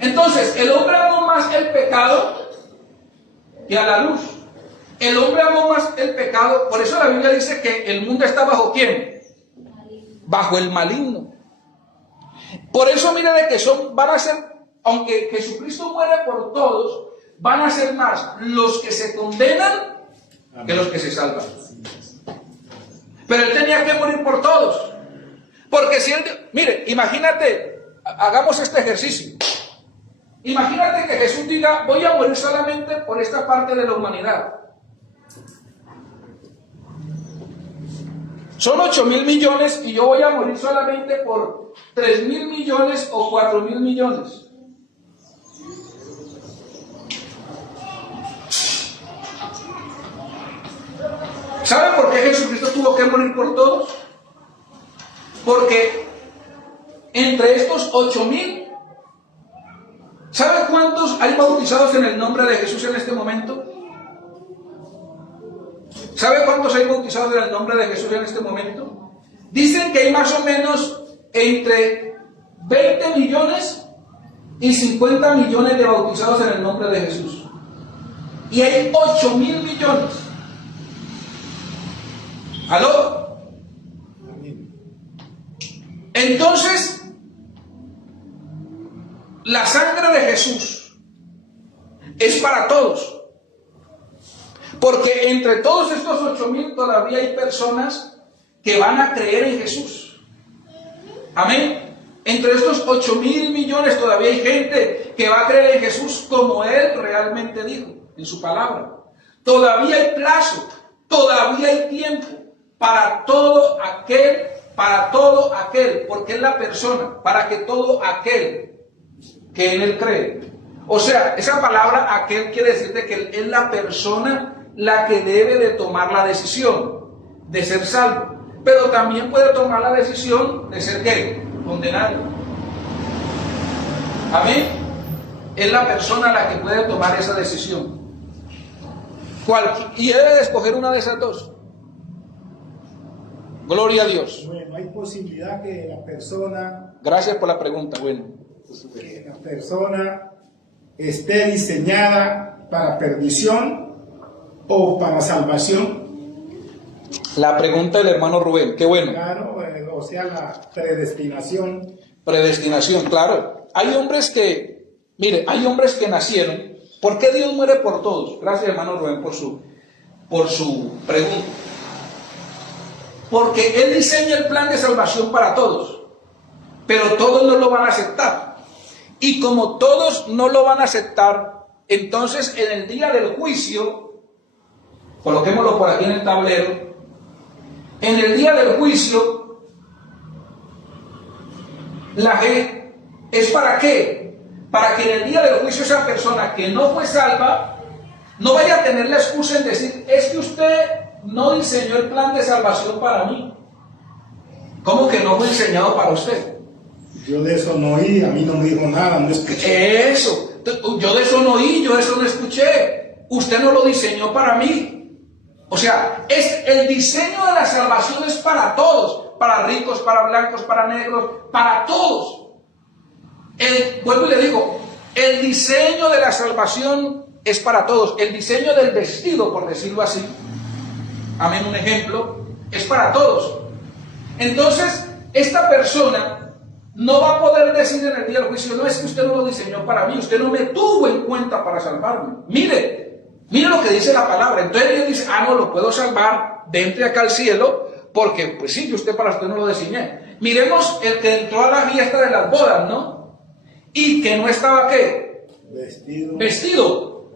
Entonces, el hombre amó más el pecado que a la luz. El hombre amó más el pecado. Por eso la Biblia dice que el mundo está bajo ¿quién? Bajo el maligno. Por eso mira de que van a ser, aunque Jesucristo muere por todos, van a ser más los que se condenan que los que se salvan. Pero Él tenía que morir por todos. Porque si Él, mire, imagínate, hagamos este ejercicio. Imagínate que Jesús diga, voy a morir solamente por esta parte de la humanidad. Son 8.000 millones y yo voy a morir solamente por 3.000 millones o 4.000 millones. ¿Saben por qué Jesucristo tuvo que morir por todos? Porque entre estos 8.000, ¿saben cuántos hay bautizados en el nombre de Jesús en este momento? ¿Sabe cuántos hay bautizados en el nombre de Jesús en este momento? Dicen que hay más o menos entre 20 millones y 50 millones de bautizados en el nombre de Jesús. Y hay 8.000 millones. ¿Aló? Entonces, la sangre de Jesús es para todos. Porque entre todos estos 8.000 todavía hay personas que van a creer en Jesús. Amén. Entre estos 8.000 millones todavía hay gente que va a creer en Jesús como Él realmente dijo en su palabra. Todavía hay plazo, todavía hay tiempo para todo aquel, porque es la persona, para que todo aquel que en Él cree. O sea, esa palabra aquel quiere decir de que es la persona la que debe de tomar la decisión de ser salvo, pero también puede tomar la decisión de ser ¿qué? Condenado. Amén. Es la persona la que puede tomar esa decisión. Y debe de escoger una de esas dos. Gloria a Dios. Bueno, hay posibilidad que la persona... Gracias por la pregunta. Bueno, que la persona esté diseñada para perdición o para salvación. La pregunta del hermano Rubén, qué bueno. Claro, o sea, la predestinación. Predestinación, claro. Hay hombres que, mire, hay hombres que nacieron. ¿Por qué Dios muere por todos? Gracias, hermano Rubén, por su pregunta. Porque Él diseña el plan de salvación para todos, pero todos no lo van a aceptar. Y como todos no lo van a aceptar, entonces en el día del juicio, coloquémoslo por aquí en el tablero, en el día del juicio, la fe es para qué? Para que en el día del juicio esa persona que no fue salva no vaya a tener la excusa en decir, es que usted no diseñó el plan de salvación para mí. ¿Cómo que no fue diseñado para usted? Yo de eso no oí, a mí no me dijo nada, no escuché. Eso, yo de eso no oí, yo de eso no escuché. Usted no lo diseñó para mí. O sea, el diseño de la salvación es para todos, para ricos, para blancos, para negros, para todos. Vuelvo y le digo, el diseño de la salvación es para todos. El diseño del vestido, por decirlo así, amén, un ejemplo, es para todos. Entonces, esta persona no va a poder decir en el día del juicio, no, es que usted no lo diseñó para mí, usted no me tuvo en cuenta para salvarme. Mire lo que dice la palabra. Entonces Dios dice, no lo puedo salvar, vente acá al cielo, porque pues sí, para usted no lo diseñé. Miremos el que entró a la fiesta de las bodas, ¿no? Y que no estaba, ¿qué? Vestido.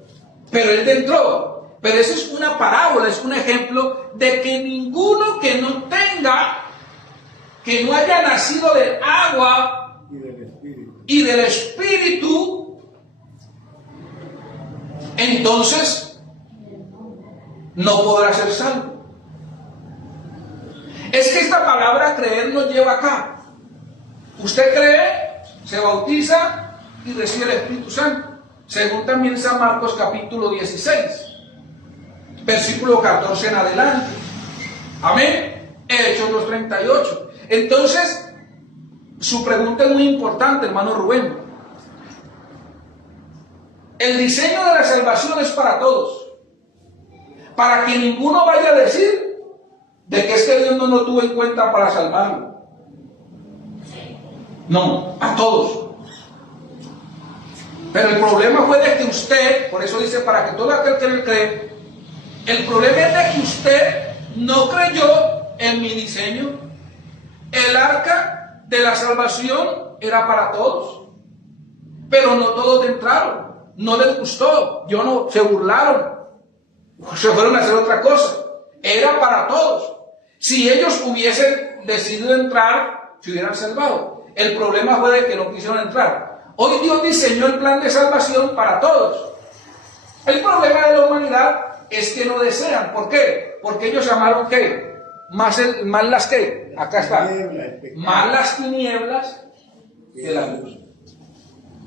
Pero él entró. Pero eso es una parábola, es un ejemplo de que ninguno que no tenga, que no haya nacido del agua y del Espíritu, entonces no podrá ser salvo. Es que esta palabra creer nos lleva acá. Usted cree, se bautiza y recibe el Espíritu Santo, según también San Marcos capítulo 16, versículo 14 en adelante. Amén. Hechos 2:38. Entonces, su pregunta es muy importante, hermano Rubén. El diseño de la salvación es para todos, para que ninguno vaya a decir de que es que Dios no lo tuvo en cuenta para salvarlo. No, a todos. Pero el problema fue de que usted, por eso dice, para que todo aquel que cree, el problema es de que usted no creyó en mi diseño. El arca de la salvación era para todos, pero no todos entraron, no les gustó, se burlaron, se fueron a hacer otra cosa. Era para todos. Si ellos hubiesen decidido entrar, se hubieran salvado. El problema fue de que no quisieron entrar. Hoy Dios diseñó el plan de salvación para todos. El problema de la humanidad es que no desean. ¿Por qué? Porque ellos amaron ¿qué? Más las que, acá está, más las tinieblas que la luz.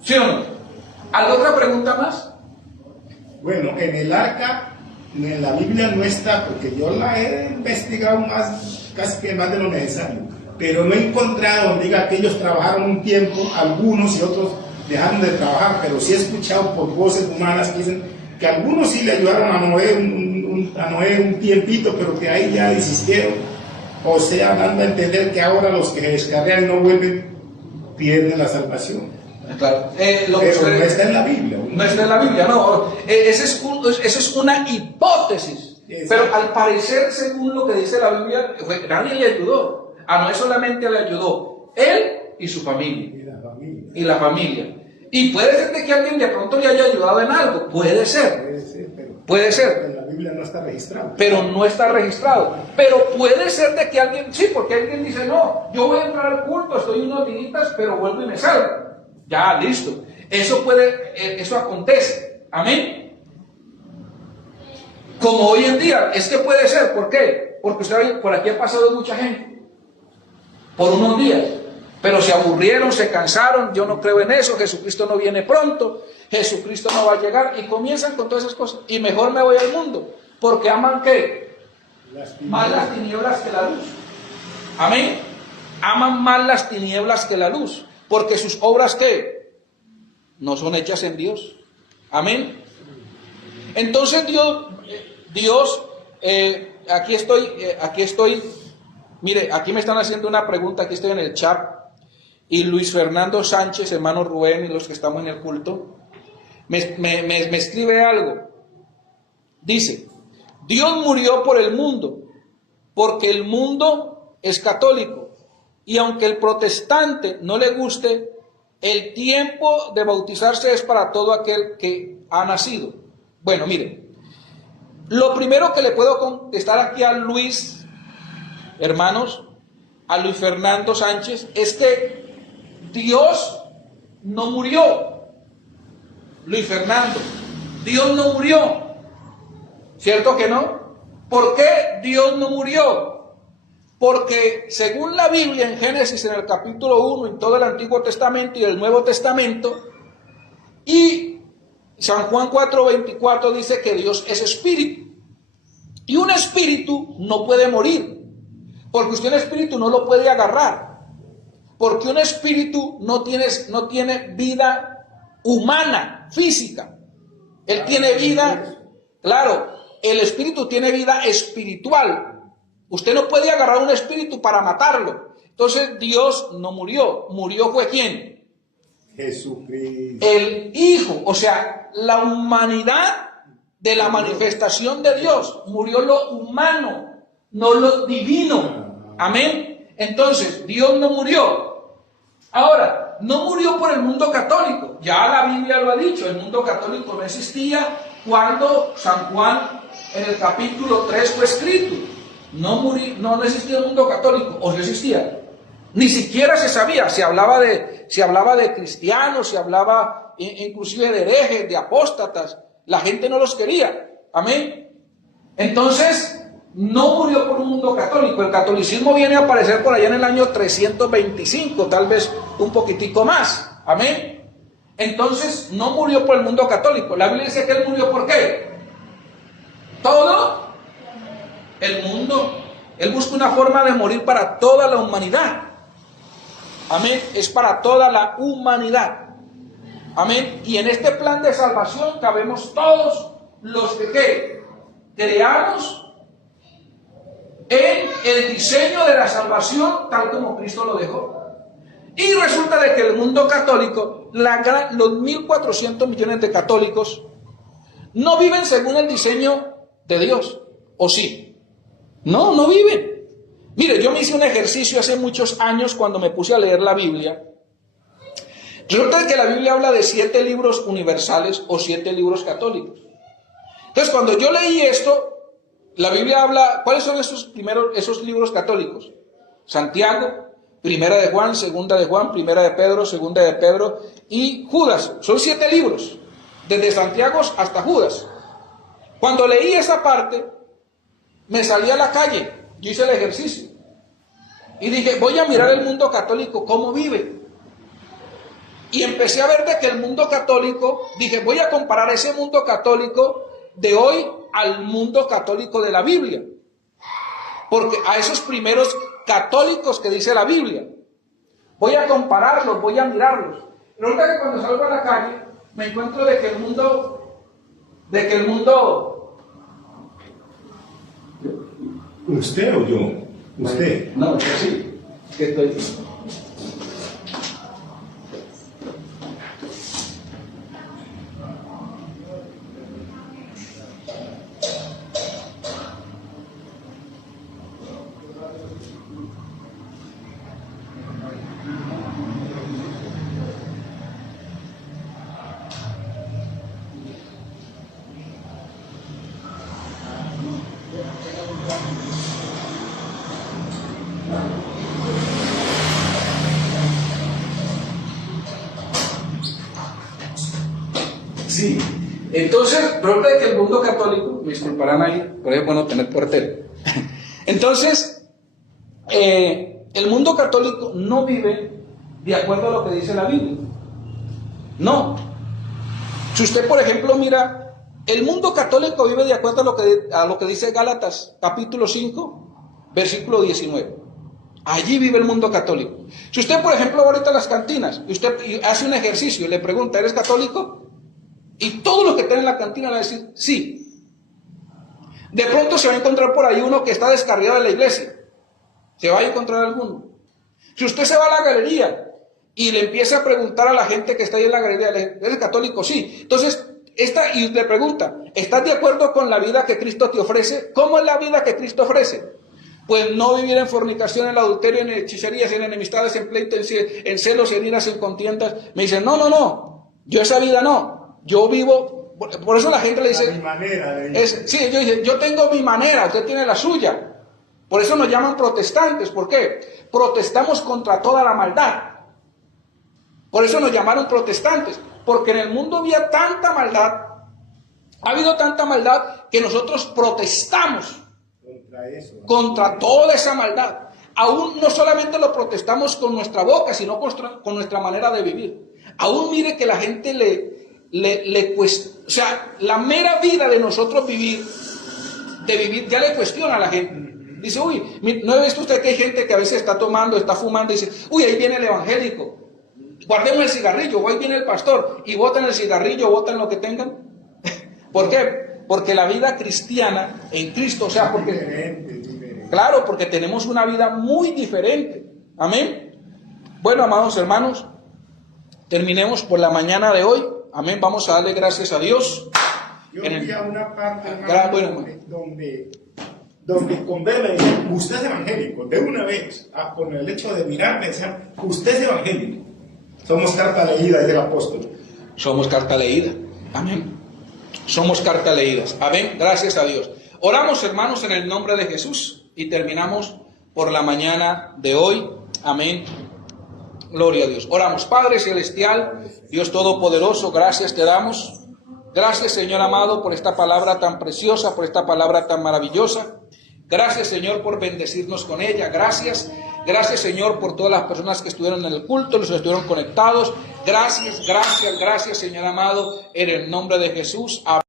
¿Sí o no? ¿Alguna otra pregunta más? Bueno, en el arca, en la Biblia no está, porque yo la he investigado casi que más de lo necesario, pero no he encontrado donde diga que ellos trabajaron un tiempo, algunos y otros dejaron de trabajar, pero sí he escuchado por voces humanas que dicen que algunos sí le ayudaron a Noé un tiempito, pero que ahí ya desistieron. O sea, dando a entender que ahora los que se descarrian y no vuelven pierden la salvación. Claro. Pero no está en la Biblia. No está en la Biblia, no. Eso es una hipótesis. Exacto. Pero al parecer, según lo que dice la Biblia, nadie le ayudó. A Noé solamente le ayudó él y su familia. Y la familia. Y puede ser de que alguien de pronto le haya ayudado en algo. Puede ser. Puede ser. En la Biblia no está registrado. Pero no está registrado. Pero puede ser de que alguien, sí, porque alguien dice, no, yo voy a entrar al culto, estoy unos días, pero vuelvo y me salgo. Ya, listo. Eso acontece. Amén. Como hoy en día, es que puede ser. ¿Por qué? Porque usted por aquí ha pasado mucha gente. Por unos días. Pero se aburrieron, se cansaron, yo no creo en eso, Jesucristo no viene pronto, Jesucristo no va a llegar, y comienzan con todas esas cosas, y mejor me voy al mundo, porque aman ¿qué? Más las tinieblas que la luz. Amén. Aman más las tinieblas que la luz, porque sus obras ¿qué? No son hechas en Dios. Amén. Entonces Dios, aquí estoy, mire, aquí me están haciendo una pregunta, aquí estoy en el chat. Y Luis Fernando Sánchez, hermano Rubén y los que estamos en el culto, me escribe algo. Dice, Dios murió por el mundo, porque el mundo es católico. Y aunque el protestante no le guste, el tiempo de bautizarse es para todo aquel que ha nacido. Bueno, mire, lo primero que le puedo contestar aquí a Luis hermanos, a Luis Fernando Sánchez, es que Dios no murió. Luis Fernando, Dios no murió. ¿Cierto que no? ¿Por qué Dios no murió? Porque según la Biblia en Génesis, en el capítulo 1, en todo el Antiguo Testamento y el Nuevo Testamento, y San Juan 4:24 dice que Dios es espíritu. Y un espíritu no puede morir, porque usted un espíritu no lo puede agarrar, porque un espíritu no tiene vida humana, física. Él tiene vida, claro, el espíritu tiene vida espiritual. Usted no puede agarrar un espíritu para matarlo. Entonces Dios no murió. ¿Murió fue quién? Jesucristo. El Hijo, o sea, la humanidad de la manifestación de Dios. Murió lo humano, no lo divino. Amén. Entonces, Dios no murió. Ahora, no murió por el mundo católico. Ya la Biblia lo ha dicho, el mundo católico no existía cuando San Juan en el capítulo 3 fue escrito. No existía el mundo católico, o no existía. Ni siquiera se sabía, se hablaba de cristianos, se hablaba inclusive de herejes, de apóstatas. La gente no los quería. Amén. Entonces, no murió por un mundo católico. El catolicismo viene a aparecer por allá en el año 325, tal vez un poquitico más. Amén. Entonces, no murió por el mundo católico. La Biblia dice que él murió ¿por qué? Todo el mundo. Él busca una forma de morir para toda la humanidad. Amén. Es para toda la humanidad. Amén. Y en este plan de salvación cabemos todos los que creamos en el diseño de la salvación tal como Cristo lo dejó. Y resulta de que el mundo católico, los 1.400 millones de católicos, no viven según el diseño de Dios. ¿O sí? No, no viven. Mire, yo me hice un ejercicio hace muchos años cuando me puse a leer la Biblia. Resulta que la Biblia habla de 7 libros universales o 7 libros católicos. Entonces, cuando yo leí esto, la Biblia habla, ¿cuáles son esos libros católicos? Santiago, Primera de Juan, Segunda de Juan, Primera de Pedro, Segunda de Pedro y Judas. Son 7 libros, desde Santiago hasta Judas. Cuando leí esa parte, me salí a la calle, yo hice el ejercicio y dije, voy a mirar el mundo católico, cómo vive. Y empecé a ver de que el mundo católico, dije, voy a comparar ese mundo católico de hoy al mundo católico de la Biblia. Porque a esos primeros católicos que dice la Biblia, voy a compararlos, voy a mirarlos. Resulta que cuando salgo a la calle, me encuentro de que el mundo, ¿Usted o yo? ¿Usted? No, yo sí, que estoy... Sí, entonces, resulta que el mundo católico, me disculparán ahí, pero es bueno tener portero. Entonces, el mundo católico no vive de acuerdo a lo que dice la Biblia. No. Si usted, por ejemplo, mira, el mundo católico vive de acuerdo a lo que dice Gálatas, capítulo 5, versículo 19. Allí vive el mundo católico. Si usted, por ejemplo, va ahorita a las cantinas y usted hace un ejercicio y le pregunta, ¿eres católico? Y todos los que están en la cantina van a decir, sí. De pronto se va a encontrar por ahí uno que está descarriado de la iglesia. Se va a encontrar alguno. Si usted se va a la galería y le empieza a preguntar a la gente que está ahí en la galería, ¿eres católico? Sí. Entonces, y le pregunta, ¿estás de acuerdo con la vida que Cristo te ofrece? ¿Cómo es la vida que Cristo ofrece? Pues no vivir en fornicación, en adulterio, en hechicerías, en enemistades, en pleitos, en celos, en iras, en contiendas. Me dicen, no, yo esa vida no. Yo vivo, por eso la gente le dice, a mi manera, yo tengo mi manera, usted tiene la suya. Por eso nos llaman protestantes. ¿Por qué? Protestamos contra toda la maldad. Por eso nos llamaron protestantes. Porque en el mundo había tanta maldad, ha habido tanta maldad que nosotros protestamos contra toda esa maldad. Aún no solamente lo protestamos con nuestra boca, sino con nuestra manera de vivir. Aún mire que la gente le cuesta, o sea, la mera vida de nosotros vivir ya le cuestiona a la gente. Dice, uy, ¿no ha visto usted que hay gente que a veces está tomando, está fumando y dice, uy, ahí viene el evangélico, guardemos el cigarrillo, o ahí viene el pastor, y botan el cigarrillo, botan lo que tengan? ¿Por qué? Porque la vida cristiana en Cristo, o sea, porque, claro, porque tenemos una vida muy diferente. Amén. Bueno, amados hermanos, terminemos por la mañana de hoy. Amén. Vamos a darle gracias a Dios. Yo fui a una parte, hermano, donde con verme decían, usted es evangélico, de una vez, con el hecho de mirarme, decían, usted es evangélico. Somos carta leída, dice el apóstol. Somos carta leída. Amén. Somos carta leídas. Amén. Gracias a Dios. Oramos, hermanos, en el nombre de Jesús y terminamos por la mañana de hoy. Amén. Gloria a Dios. Oramos. Padre celestial, Dios todopoderoso, gracias te damos. Gracias, Señor amado, por esta palabra tan preciosa, por esta palabra tan maravillosa. Gracias, Señor, por bendecirnos con ella. Gracias, Señor, por todas las personas que estuvieron en el culto, los que estuvieron conectados. Gracias, Señor amado, en el nombre de Jesús. Amén.